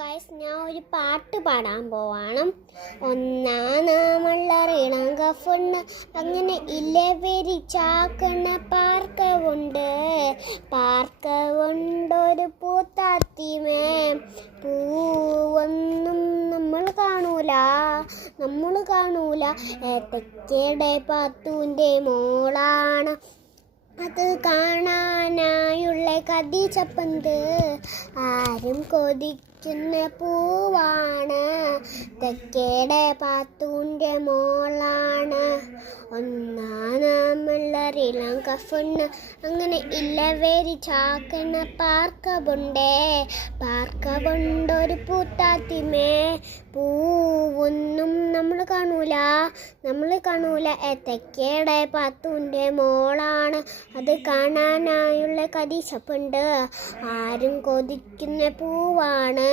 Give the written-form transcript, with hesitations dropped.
Guys, ഞാൻ ഒരു പാട്ട് പാടാൻ പോവാണ്. ഒന്നാമള്ള കഫുണ്ട് അങ്ങനെ ഇലവരി ചാക്കണ പാർക്കവുണ്ടൊരു പൂത്താത്തിമേ. പൂവൊന്നും നമ്മൾ കാണൂല തെക്കേടെ പാത്തൂൻ്റെ മോളാണ്. അത് കാണാനായുള്ള കതിച്ചപ്പന്ത് ആരും കൊതിക്കുന്ന പൂവാണ്. തെക്കേടെ പാത്തൂൻ്റെ മോളാണ്. ഒന്നാമള്ള കഫുണ്ട് അങ്ങനെ ഇലവേരി ചാക്കണ പാർക്കവുണ്ടൊരു പൂത്താത്തിമേ. പൂവൊന്നും നമ്മൾ കാണൂല തെക്കേടെ പാത്തൂൻ്റെ മോളാണ്. അത് കാണാനായുള്ള കതിച്ചപ്പുണ്ട് ആരും കൊതിക്കുന്ന പൂവാണ്.